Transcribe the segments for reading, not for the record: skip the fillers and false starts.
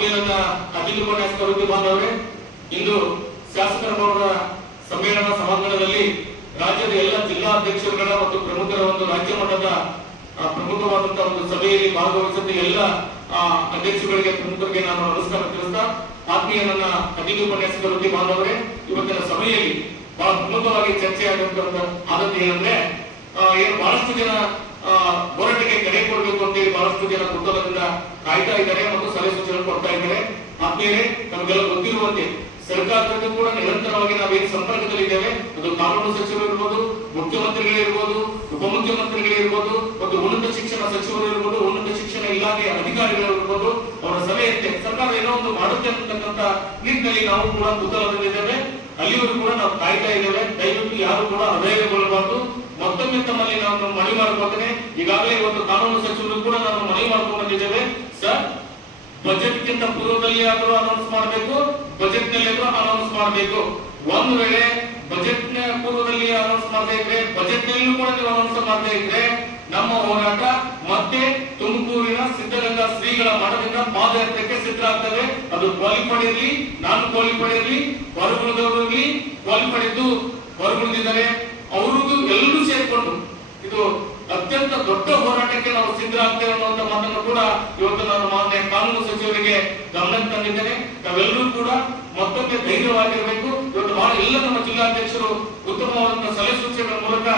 ಆತ್ಮೀಯರನ್ನ ಅತಿಥಿ ಉಪನ್ಯಾಸಕರು ಬಾಂಧವರೇ, ಇಂದು ಶಾಸಕರ ಭವನದ ಸಮ್ಮೇಳನ ಸಭಾಂಗಣದಲ್ಲಿ ರಾಜ್ಯದ ಎಲ್ಲ ಜಿಲ್ಲಾಧ್ಯಕ್ಷರುಗಳ ಮತ್ತು ಪ್ರಮುಖರ ಒಂದು ರಾಜ್ಯ ಮಟ್ಟದ ಪ್ರಮುಖವಾದಂತಹ ಒಂದು ಸಭೆಯಲ್ಲಿ ಭಾಗವಹಿಸಿದ ಎಲ್ಲ ಅಧ್ಯಕ್ಷರುಗಳಿಗೆ ಪ್ರಮುಖರಿಗೆ ನಾನು ನಮಸ್ಕಾರ ತಿಳಿಸ್ತಾ, ಆತ್ಮೀಯ ನನ್ನ ಅತಿಥಿ ಉಪನ್ಯಾಸಕರು ಬಾಂಧವರೇ, ಇವತ್ತಿನ ಸಭೆಯಲ್ಲಿ ಬಹಳ ಪ್ರಮುಖವಾಗಿ ಚರ್ಚೆ ಆದದ್ದು ಏನಂದ್ರೆ, ಬಹಳಷ್ಟು ಜನ ಹೋರಾಟಕ್ಕೆ ಕರೆ ಕೊಡಬೇಕು ಅಂತೇಳಿ ಬಹಳಷ್ಟು ಜನ ಕುತೂಹಲದಿಂದ ಕಾಯ್ತಾ ಇದ್ದಾರೆ ಮತ್ತು ಸಲಹೆ ಸೂಚನೆ ಕೊಡ್ತಾ ಇದ್ದಾರೆ. ಆತ್ಮೀಯರೇ, ನಮಗೆಲ್ಲ ಗೊತ್ತಿರುವಂತೆ ಸರ್ಕಾರಕ್ಕೂ ಕೂಡ ನಿರಂತರವಾಗಿ ನಾವೇನು ಸಂಪರ್ಕದಲ್ಲಿದ್ದೇವೆ. ಅದು ಕಾನೂನು ಸಚಿವರು ಇರ್ಬೋದು, ಮುಖ್ಯಮಂತ್ರಿಗಳಿರ್ಬೋದು, ಉಪಮುಖ್ಯಮಂತ್ರಿಗಳಿರ್ಬೋದು, ಮತ್ತು ಉನ್ನತ ಶಿಕ್ಷಣ ಸಚಿವರು ಇರ್ಬೋದು, ಉನ್ನತ ಶಿಕ್ಷಣ ಇಲಾಖೆಯ ಅಧಿಕಾರಿಗಳಿರ್ಬೋದು, ಅವರ ಸಲಹೆಯಂತೆ ಸರ್ಕಾರ ಏನೋ ಒಂದು ಮಾಡುತ್ತೆ ಅಂತಕ್ಕಂಥ ನಿಟ್ಟಿನಲ್ಲಿ ನಾವು ಕೂಡ ಕುತೂಹಲದಲ್ಲಿದ್ದೇವೆ. ಅಲ್ಲಿವರೆಗೂ ಕೂಡ ನಾವು ಕಾಯ್ತಾ ಇದ್ದೇವೆ. ದಯವಿಟ್ಟು ಯಾರು ಕೂಡ ಅಧೈರ್ಯಗೊಳ್ಳಬಾರದು. ಮತ್ತೊಮ್ಮೆ ತಮ್ಮಲ್ಲಿ ನಾವು ಮನವಿ ಮಾಡಿಕೊಳ್ತೇನೆ. ಈಗಾಗಲೇ ಇವತ್ತು ಕಾನೂನು ಸಚಿವರು ಕೂಡ ನಾವು ಮನವಿ ಮಾಡ್ಕೊಂಡು ಬಂದಿದ್ದೇವೆ. ಸರ್, ಬಜೆಟ್ ಗಿಂತ ಪೂರ್ವದಲ್ಲಿ ಆದರೂ ಅನೌನ್ಸ್ ಮಾಡಬೇಕು, ಬಜೆಟ್ ನಲ್ಲಿ ಅನೌನ್ಸ್ ಮಾಡಬೇಕು. ಒಂದು ವೇಳೆ ಬಜೆಟ್ ನ ಪೂರ್ವದಲ್ಲಿ ಅನೌನ್ಸ್ ಮಾಡದೇ ಇದ್ರೆ, ಬಜೆಟ್ ನಲ್ಲೂ ಕೂಡ ನೀವು ಅನೌನ್ಸ್ ಮಾಡದೇ ಇದ್ರೆ, ನಮ್ಮ ಹೋರಾಟ ಮತ್ತೆ ತುಮಕೂರಿನ ಸಿದ್ಧಗಂಗಾ ಶ್ರೀಗಳ ಮಠದಿಂದ ಪಾದಯಾತ್ರೆಗೆ ಸಿದ್ಧರಾಗ್ತವೆ. ಅದು ಕ್ವಾಲಿಫೈಡ್ ಇರಲಿ, ನಾನ್ ಕ್ವಾಲಿಫೈಡ್ ಇರಲಿ, ಹೊರಗುಳಿದವರು ಇರಲಿ, ಕ್ವಾಲಿಫೈಡ್ ಇದ್ದು ಹೊರಗುಳಿದಿದ್ದಾರೆ, ಅವ್ರಿಗೂ ಎಲ್ಲರೂ ಸೇರ್ಕೊಂಡು ಇದು ಅತ್ಯಂತ ದೊಡ್ಡ ಹೋರಾಟಕ್ಕೆ ನಾವು ಸಿದ್ಧರಾಗ್ತೇವೆ ಅನ್ನುವಂತ ಮಾತನ್ನು ಕೂಡ ಇವತ್ತು ನಾನು ಮಾನ್ಯ ಕಾನೂನು ಸಚಿವರಿಗೆ ಗಮನಕ್ಕೆ ತಂದಿದ್ದೇನೆ. ನಾವೆಲ್ಲರೂ ಕೂಡ ಮತ್ತೊಮ್ಮೆ ಧೈರ್ಯವಾಗಿರಬೇಕು. ಇವತ್ತು ಬಹಳ ಎಲ್ಲ ನಮ್ಮ ಜಿಲ್ಲಾಧ್ಯಕ್ಷರು ಉತ್ತಮವಾದಂತಹ ಸಲಹೆ ಸೂಚನೆಗಳ ಮೂಲಕ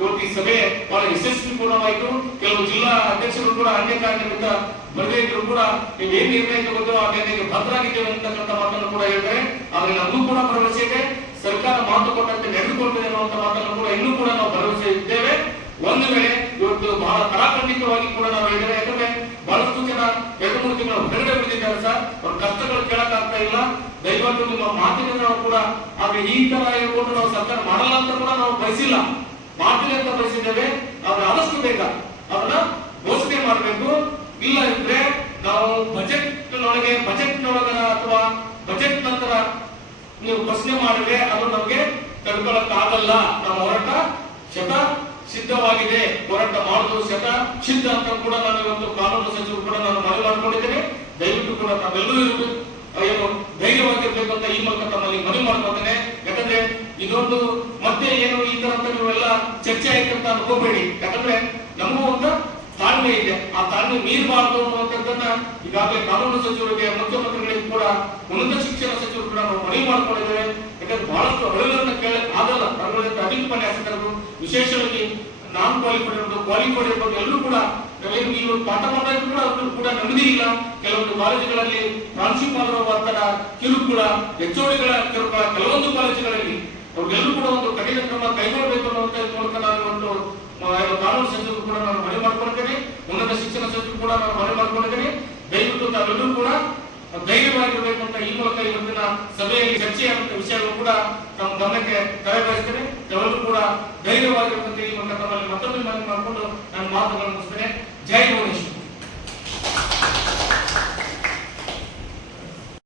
ಇವತ್ತು ಈ ಸಭೆ ಬಹಳ ಯಶಸ್ವಿ ಪೂರ್ಣವಾಯಿತು. ಕೆಲವು ಜಿಲ್ಲಾ ಅಧ್ಯಕ್ಷರು ಕೂಡ ಅನ್ಯ ಕಾರಣದಿಂದ ಬರದೇ ಇದ್ರು ಕೂಡ ನೀವು ಏನ್ ನಿರ್ಣಯ ತಗೊಂಡ್ರು ಆ ನಿರ್ಣಯಕ್ಕೆ ಭದ್ರಾಗಿದ್ದೇವೆ ಅಂತಕ್ಕಂಥ ಮಾತನ್ನು ಕೂಡ ಹೇಳ್ತಾರೆ. ಆದ್ರೆ ನಮಗೂ ಕೂಡ ಭರವಸೆ ಇದೆ, ಸರ್ಕಾರ ಮಾತು ಕೊಟ್ಟಂತೆ ನಡೆದುಕೊಳ್ತದೆ ಅನ್ನುವಂತ ಮಾತನ್ನು ಕೂಡ ಇನ್ನೂ ಕೂಡ ನಾವು ಭರವಸೆ ಇದ್ದೇವೆ. ಒಂದು ವೇಳೆ ಇವತ್ತು ಬಹಳ ಕರಾಖಂಡಿತವಾಗಿ ಕೂಡ ನಾವು ಹೇಳಿದ್ದೇವೆ. ಯಾಕಂದ್ರೆ ಬಹಳಷ್ಟು ಜನ 2-3 ತಿಂಗಳು ಹೊರಗಡೆ ಬಿಟ್ಟಿದ್ದಾರೆ ಸರ್, ಅವ್ರ ಕಷ್ಟಗಳು ಕೇಳಕ್ ಆಗ್ತಾ ಇಲ್ಲ. ದಯವಿಟ್ಟು ನಿಮ್ಮ ಮಾತಿನಿಂದ ನಾವು ಕೂಡ ಆದ್ರೆ ಈ ತರ ಹೇಳ್ಕೊಂಡು ನಾವು ಸರ್ಕಾರ ಮಾಡಲ್ಲ ಅಂತ ಕೂಡ ನಾವು ಬಯಸಿಲ್ಲ, ಮಾಡ್ತೀವಿ ಅಂತ ಬಯಸಿದ್ದೇವೆ. ಆದ್ರೆ ಆದಷ್ಟು ಬೇಗ ಅದನ್ನ ಘೋಷಣೆ ಮಾಡಬೇಕು. ಇಲ್ಲ ಇದ್ರೆ ನಾವು ಬಜೆಟ್ ನೊಳಗ ಅಥವಾ ಬಜೆಟ್ ನಂತರ ನೀವು ಪ್ರಶ್ನೆ ಮಾಡಿದ್ರೆ ಅದು ನಮಗೆ ತಡ್ಕೊಳಕ್ ಆಗಲ್ಲ. ನಮ್ಮ ಹೋರಾಟ ಶತ ಸಿದ್ಧವಾಗಿದೆ, ಹೋರಾಟ ಮಾಡುವುದು ಶತ ಸಿದ್ಧ ಅಂತ ಕೂಡ ನಾನು ಇವತ್ತು ಕಾನೂನು ಸಚಿವರು ಕೂಡ ನಾನು ಮನವಿ ಮಾಡಿಕೊಂಡಿದ್ದೇನೆ. ದಯವಿಟ್ಟು ಕೂಡ ನಾವೆಲ್ಲರೂ ಏನು ಧೈರ್ಯವಾಗಿರ್ಬೇಕು ಅಂತ ಈ ಮೂಲಕ ತಮ್ಮಲ್ಲಿ ಮನವಿ ಮಾಡ್ಕೊಳ್ತೇನೆ. ಯಾಕಂದ್ರೆ ಇದೊಂದು ಮತ್ತೆ ಏನು ಈ ತರ ನೀವೆಲ್ಲ ಚರ್ಚೆ ಆಯ್ತು ಅಂತ ಅನ್ಕೋಬೇಡಿ. ಯಾಕಂದ್ರೆ ನಮಗೂ ಒಂದು ತಾಳ್ಮೆ ಇದೆ, ಆ ತಾಳ್ಮೆ ಮೀರಬಾರದು ಅನ್ನುವಂಥದ್ದನ್ನ ಈಗಾಗಲೇ ಕಾನೂನು ಸಚಿವರಿಗೆ, ಮುಖ್ಯಮಂತ್ರಿಗಳಿಗೆ ಕೂಡ, ಉನ್ನತ ಶಿಕ್ಷಣ ಸಚಿವರು ಕೂಡ ನಾವು ಮನವಿ ಮಾಡ್ಕೊಂಡಿದ್ದೇವೆ. ಯಾಕಂದ್ರೆ ಬಹಳಷ್ಟು ಅಳುಗಳನ್ನ ಕೇಳಕ್ ಆಗಲ್ಲ. ಅಧಿಕ ಉಪನ್ಯಾಸಕರು ವಿಶೇಷವಾಗಿ ನಾನ್ ಕ್ವಾಲಿಫೈಡ್ ಇರ್ಬೋದು, ಕ್ವಾಲಿಫೈಡ್ ಇರ್ಬೋದು, ಎಲ್ಲರೂ ಕೂಡ ನಾವೇನು ಈ ಒಂದು ಪಾಠ ಮಾಡೋದು ಕೂಡ ಅವ್ರು ಕೂಡ ನೆಮ್ಮದಿ ಇಲ್ಲ. ಕೆಲವೊಂದು ಕಾಲೇಜುಗಳಲ್ಲಿ ಪ್ರಾಂಶುಪಾಲರ ಒತ್ತಡ, ಕಿರುಕುಳ, ಹೆಚ್ಚುವಳಿಗಳ ಕಿರುಕುಳ, ಕೆಲವೊಂದು ಕಾಲೇಜುಗಳಲ್ಲಿ ಅವ್ರಿಗೆಲ್ಲರೂ ಕೂಡ ಒಂದು ಕಠಿಣ ಕ್ರಮ ಕೈಗೊಳ್ಳಬೇಕು ಅನ್ನುವಂತ ಮೂಲಕ ನಾನು ಒಂದು ಕಾನೂನು ಸಚಿವರು ಕೂಡ ನಾನು ಮನವಿ ಮಾಡ್ಕೊಂಡಿದ್ದೇನೆ. ಉನ್ನತ ಶಿಕ್ಷಣ ಸಚಿವರು ಕೂಡ ನಾನು ಮನವಿ ಮಾಡ್ಕೊಂಡಿದ್ದೇನೆ. ದಯವಿಟ್ಟು ತಾವೆಲ್ಲರೂ ಕೂಡ ಧೈರ್ಯವಾಗಿರ್ಬೇಕು ಅಂತ ಈ ಮೂಲಕ ಇವತ್ತಿನ ಸಭೆಯಲ್ಲಿ ಚರ್ಚೆಯಾದಂತಹ ವಿಷಯಗಳು ಕೂಡ ತಮ್ಮ ಗಮನಕ್ಕೆ ತರಬಯಸ್ತೇನೆ. ತಾವೆಲ್ಲರೂ ಕೂಡ ಧೈರ್ಯವಾಗಿರುವಂತೆ ಈ ಮೂಲಕ ತಮ್ಮಲ್ಲಿ ಮತ್ತೊಮ್ಮೆ ಮನವಿ ಮಾಡಿಕೊಂಡು ನಾನು ಮಾತುಗಳನ್ನು ಮುಗಿಸ್ತೇನೆ. ಜೈ ಭುವನೇಶ್ವರ್.